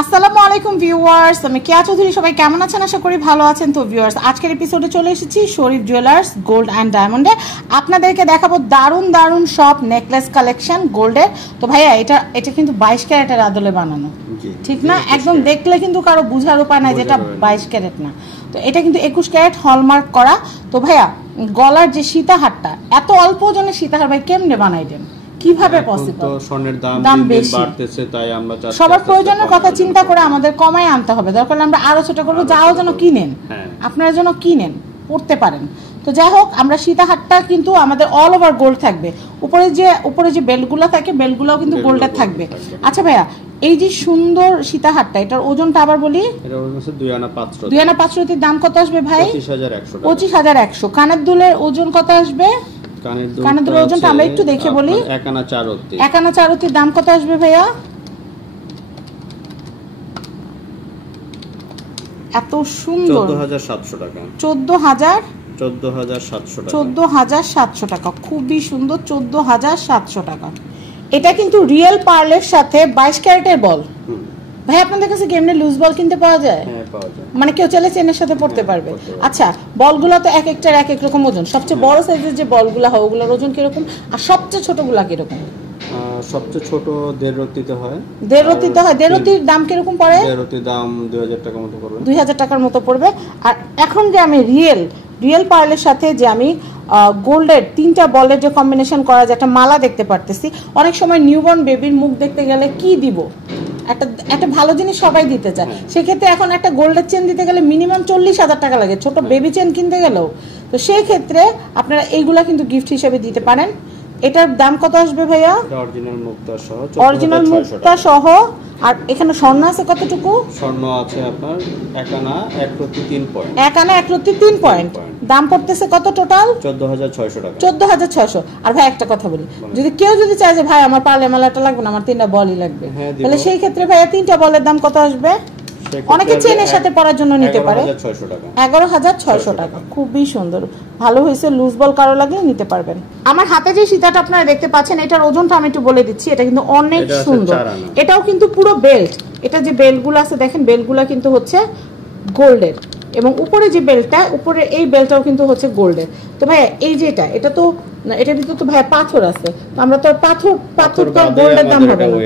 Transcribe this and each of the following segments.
আসসালামু আলাইকুম ভিউয়ার্স, আমি কেয়া চৌধুরী। সবাই কেমন আছেন? আশা করি ভালো আছেন। তো ভিউয়ার্স, আজকের এপিসোডে চলে এসেছি শরীফ জুয়েলার্স গোল্ড অ্যান্ড ডায়মন্ডে। আপনাদেরকে দেখাবো দারুণ দারুণ সব নেকলেস কালেকশন গোল্ডের। তো ভাইয়া এটা কিন্তু 22 ক্যারেটের আদলে বানানো, ঠিক না? একদম দেখলে কিন্তু কারো বুঝার উপায় নাই যেটা 22 ক্যারেট না। তো এটা কিন্তু 21 ক্যারেট হলমার্ক করা। তো ভাইয়া, গলার যে সীতাহারটা, এত অল্প ওজনের সীতাহার ভাই কেমনে বানাইলেন? কিভাবে পসিবল? তো স্বর্ণের দাম বেশি বাড়তেছে, তাই আমরা সবার প্রয়োজনের কথা চিন্তা করে আমাদের কমায় আনতে হবে। দরকার আমরা আরো ছোট করবো, যাও যেন কিনেন, আপনারা যেন কিনেন পড়তে পারেন। তো যাই হোক, আমরা সীতাহারটা কিন্তু আমাদের অল ওভার গোল্ড থাকবে। উপরে যে বেল্টগুলো থাকে, বেল্টগুলোও কিন্তু গোল্ডের থাকবে। আচ্ছা ভাইয়া, এই যে সুন্দর সীতাহারটা, এটার ওজনটা আবার বলি। এটা ওজন আছে 2 আনা 500। 2 আনা 500 দাম কত আসবে ভাই? 25100 টাকা। 25100। কানের দুলের ওজন কত আসবে? কানের দুলের ওজনটা আমরা একটু দেখে বলি। 1 আনা 4 অতি। 1 আনা 4 অতির দাম কত আসবে ভাইয়া? এত সুন্দর 14700 টাকা। 14700 টাকা। খুবই সুন্দর, 14700 টাকা। এটা কিন্তু রিয়েল পার্লের সাথে 22 ক্যারেটের বল। ভাই, আপনাদের কাছে কেমনে লুজ বল কিনতে পাওয়া যায়? হ্যাঁ, পাওয়া যায়। মানে কেউ চাইলে চেনের সাথে পড়তে পারবে। আচ্ছা, বলগুলো তো এক একটার এক এক রকম ওজন। সবচেয়ে বড় সাইজের যে বলগুলো হয় ওগুলোর ওজন কিরকম, আর সবচেয়ে ছোটগুলা কিরকম? সবচেয়ে ছোট 1.5 রতিতে হয়। 1.5 রতিতে হয়। 1.5 রতির দাম কিরকম পড়ে? 1.5 রতির দাম 2000 টাকার মতো পড়বে। 2000 টাকার মতো পড়বে। আর এখন যে আমি রিয়েল পার্লের সাথে যে আমি গোল্ডের 3টা বলের যে কম্বিনেশন করা যায় একটা মালা দেখতে পারতেছি। অনেক সময় নিউবর্ন বেবির মুখ দেখতে গেলে কি দিব, একটা ভালো জিনিস সবাই দিতে চায়। সেক্ষেত্রে এখন একটা গোল্ডের চেন দিতে গেলে মিনিমাম 40,000 টাকা লাগে, ছোট বেবি চেন কিনতে গেলেও। তো সেই ক্ষেত্রে আপনারা এইগুলা কিন্তু গিফট হিসেবে দিতে পারেন। এটার দাম কত আসবে ভাইয়া? অরিজিনাল মুক্তা সহ। আর এখানে স্বর্ণ আছে কতটুকু? স্বর্ণ আছে আপনার 1 আনা 1 রতি 3 পয়েন্ট। 1 আনা 1 রতি 3 পয়েন্ট। দাম পড়তেছে কত টোটাল? 14600 টাকা। 14600। আর ভাই একটা কথা বলি, কেউ যদি চায় যে ভাই আমার পার্লে মেলাটা লাগবে না, আমার 3টা বলই লাগবে, তাহলে সেই ক্ষেত্রে ভাইয়া 3টা বলের দাম কত আসবে? অনেকে চেনের সাথে পরার জন্য নিতে পারে। 11600 টাকা। খুবই সুন্দর, ভালো হয়েছে। লুজ বল কারো লাগলে নিতে পারবেন। আমার হাতে যে সীতাটা আপনারা দেখতে পাচ্ছেন, এটার ওজনটা আমি একটু বলে দিচ্ছি। এটা কিন্তু অনেক সুন্দর। এটাও কিন্তু পুরো বেল্ট। এটা যে বেল্টগুলো আছে দেখেন, বেল্টগুলো কিন্তু হচ্ছে গোল্ডের। এবং উপরে যে বেল্টটা, উপরে এই বেল্টটাও কিন্তু হচ্ছে গোল্ডের। তো ভাই, এই যে এটা তো এটার ভিতরে তো ভাই পাথর আছে। তো আমরা তো পাথর তো গোল্ডের দাম হবে না।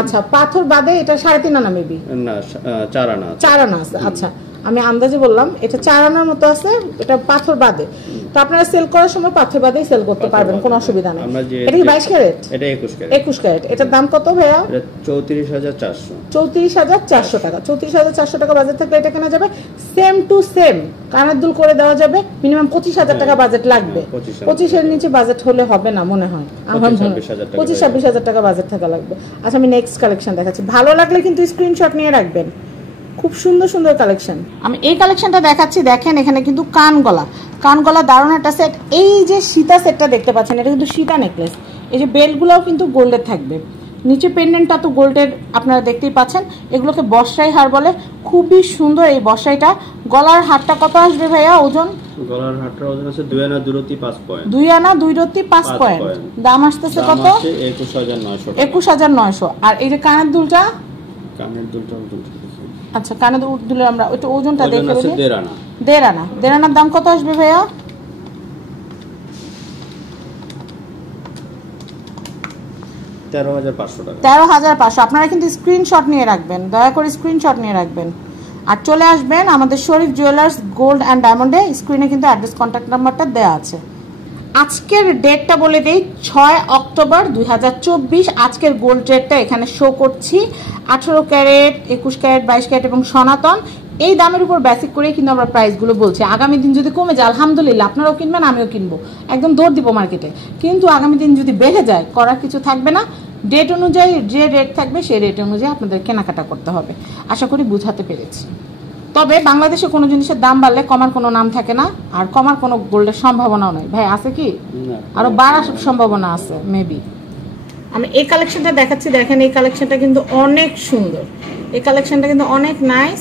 আচ্ছা, পাথর বাদে এটা 3.5 আনা মেবি না 4 আনা। 4 আনা আছে। আচ্ছা, আমি আন্দাজে বললাম এটা 4 আনার মতো আছে। এটা পাথর বাদে। তো আপনারা সেল করার সময় পাথর বাদেই সেল করতে পারবেন, কোনো অসুবিধা নেই। এটা কি 22 ক্যারেট? এটা 21 ক্যারেট। 21 ক্যারেট। এটার দাম কত ভাইয়া? এটা 34400। 34400 টাকা। 34400 টাকা বাজেট থাকলে এটা কেনা যাবে। সেম টু সেম কানের দুল করে দেওয়া যাবে। মিনিমাম 25000 টাকা বাজেট লাগবে। 25 এর নিচে বাজেট হলে হবে না মনে হয়। 25-26,000 টাকা বাজেট থাকা লাগবে। আচ্ছা, আমি নেক্সট কালেকশন দেখাচ্ছি। ভালো লাগলে কিন্তু স্ক্রিনশট নিয়ে রাখবেন। খুব সুন্দর সুন্দর কালেকশন। আমি এই কালেকশনটা দেখাচ্ছি। দেখেন, এখানে কিন্তু কানগলা দারুণ একটা সেট। এই যে সীতা সেটটা দেখতে পাচ্ছেন, এটা কিন্তু সীতা নেকলেস। এই যে বেলগুলোও কিন্তু গোল্ডের থাকবে। নিচে পেন্ডেন্টটা তো গোল্ডের, আপনারা দেখতেই পাচ্ছেন। এগুলোকে বর্ষাই হার বলে। খুবই সুন্দর এই বর্ষাইটা। গলার হারটা কত আসবে ভাইয়া ওজন? গলার হারটার ওজন আছে 2 আনা 2 রতি 5 পয়েন্ট। 2 আনা 2 রতি 5 পয়েন্ট। দাম আসতেছে কত? 21900। 21900। আর এই যে কানের দুলটা, আচ্ছা কানের দুলের আমরা ওইটা ওজনটা দেখে বলি। 1.5 আনা। 1.5 আনার দাম কত আসবে ভাইয়া? 13500 টাকা। 13500। আপনারা কিন্তু স্ক্রিনশট নিয়ে রাখবেন, দয়া করে স্ক্রিনশট নিয়ে রাখবেন। আর চলে আসবেন আমাদের শরীফ জুয়েলার্স গোল্ড অ্যান্ড ডায়মন্ডে। স্ক্রিনে কিন্তু অ্যাড্রেস, কন্ট্যাক্ট নাম্বারটা দেওয়া আছে। আজকের ডেটটা বলে দেই, 6 অক্টোবর 2024। আজকের গোল্ড রেটটা এখানে শো করছি। 18 ক্যারেট, 21 ক্যারেট, 22 ক্যারেট এবং সনাতন। এই দামের উপর বেসিক করে কিন্তু আমরা প্রাইসগুলো বলছি। আগামী দিন যদি কমে যায় আলহামদুলিল্লাহ, আপনারাও কিনবেন, আমিও কিনবো, একদম দৌড় দিব মার্কেটে। কিন্তু আগামী দিন যদি বেড়ে যায়, করার কিছু থাকবে না। ডেট অনুযায়ী যে রেট থাকবে সেই রেট অনুযায়ী আপনাদের কেনাকাটা করতে হবে। আশা করি বুঝাতে পেরেছি। তবে বাংলাদেশে কোনো জিনিসের দাম বাড়লে কমার কোনো নাম থাকে না, আর কমার কোনো গোল্ডের সম্ভাবনাও নয়। ভাই আছে কি? আরো বাড়ার সম্ভাবনা আছে মেবি। আমি এই কালেকশনটা দেখাচ্ছি। দেখেন, এই কালেকশনটা কিন্তু অনেক সুন্দর। এই কালেকশনটা কিন্তু অনেক নাইস।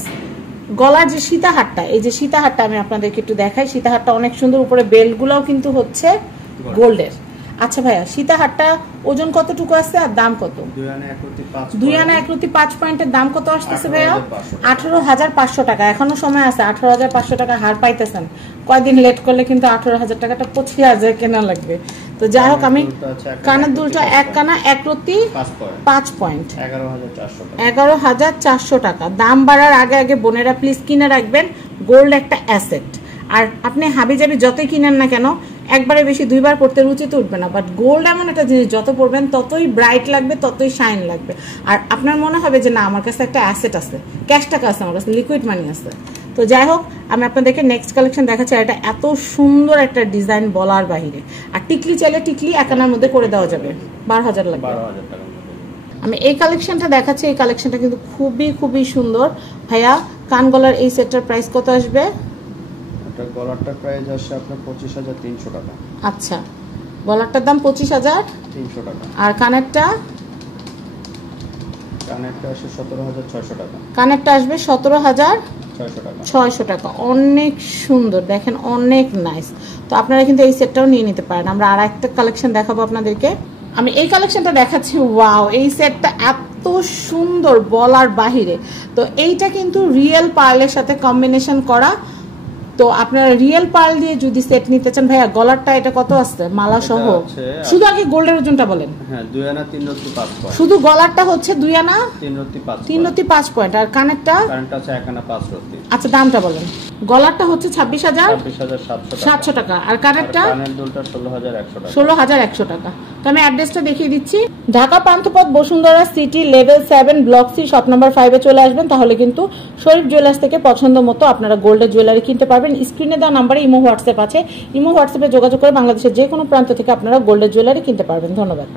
গলার যে সীতাহারটা, এই যে সীতাহারটা আমি আপনাদেরকে একটু দেখাই। সীতাহারটা অনেক সুন্দর। উপরে বেল্টগুলোও কিন্তু হচ্ছে গোল্ডের। আচ্ছা ভাইয়া সীতাহারটা ওজন কতটুকু আছে আর দাম কত? 2 আনা 1 5 পয়েন্টের দাম কত আসতেছে ভাইয়া? 18,500 টাকা। এখনো সময় আছে, 18,500 টাকা হার পাইতেছেন। কয়দিন লেট করলে কিন্তু 18,000 টাকাটা 25,000 কেনা লাগবে। তো যাই হোক, আমি কানের দুলটা 1 কানা 1 5 পয়েন্ট 11,400 টাকা। দাম বাড়ার আগে আগে বোনেরা প্লিজ কিনে রাখবেন। গোল্ড একটা অ্যাসেট, আর আপনি হাবিজাবি যতই কিনেন না কেন একবারে বেশি 2 বার পড়তে রুচিতে উঠবে না। বাট গোল্ড এমন একটা জিনিস, যত পড়বেন ততই ব্রাইট লাগবে, ততই শাইন লাগবে। আর আপনার মনে হবে যে না, আমার কাছে একটা অ্যাসেট আছে, ক্যাশ টাকা আছে, আমার কাছে লিকুইড মানি আছে। তো যাই হোক, আমি আপনাদেরকে নেক্সট কালেকশন দেখাচ্ছি। এটা এত সুন্দর একটা ডিজাইন বলার বাহিরে। আর টিকলি চাইলে টিকলি 1 আনার মধ্যে করে দেওয়া যাবে, 12,000 লাগবে। আমি এই কালেকশনটা দেখাচ্ছি। এই কালেকশনটা কিন্তু খুবই খুবই সুন্দর। ভাইয়া কান গলার এই সেটটার প্রাইস কত আসবে? গলারটার প্রাইস আসছে আপনার 25,300 টাকা। আচ্ছা, গলারটার দাম 25,300 টাকা। আর কানেরটা? কানেরটা আসে 17,600 টাকা। কানেরটা আসবে 17,600 টাকা। অনেক সুন্দর, দেখেন অনেক নাইস। তো আপনারা কিন্তু এই সেটটাও নিয়ে নিতে পারেন। আমরা আর একটা কালেকশন দেখাবো আপনাদেরকে। আমি এই কালেকশনটা দেখাচ্ছি। ওয়াও, এই সেটটা এত সুন্দর বলার বাহিরে। তো এইটা কিন্তু রিয়েল পার্লের সাথে কম্বিনেশন করা। তো আপনারা রিয়েল পার্ল দিয়ে যদি সেট নিতে চান, ভাইয়া গলারটা এটা কত আছে মালা সহ? শুধু আগে গোল্ডের ওজনটা বলেন। হ্যাঁ, 2 আনা 3 রত্তি 5 পয়েন্ট। শুধু গলারটা হচ্ছে 2 আনা 3 রত্তি 5 পয়েন্ট। আর কানেরটা? কানেরটা আছে 1 আনা 5 রত্তি। আচ্ছা, দামটা বলেন। গলারটা হচ্ছে 26,700 টাকা। আর কানেরটা? কানের দুলটা 16,100 টাকা। 16,100 টাকা। তো আমি অ্যাড্রেসটা দেখিয়ে দিচ্ছি। Dhaka Panthapath, Bashundhara city, level 7, block C, shop number 5 এ চলে আসবেন। তাহলে কিন্তু শরীফ জুয়েলার্স থেকে পছন্দ মতো আপনারা গোল্ডের জুয়েলারি কিনতে পারবেন। স্ক্রিনে দেওয়া নাম্বারে ইমো হোয়াটসঅ্যাপ আছে। ইমো হোয়াটসঅ্যাপে যোগাযোগ করে বাংলাদেশের যে কোনো প্রান্ত থেকে আপনারা গোল্ডের জুয়েলারি কিনতে পারবেন। ধন্যবাদ।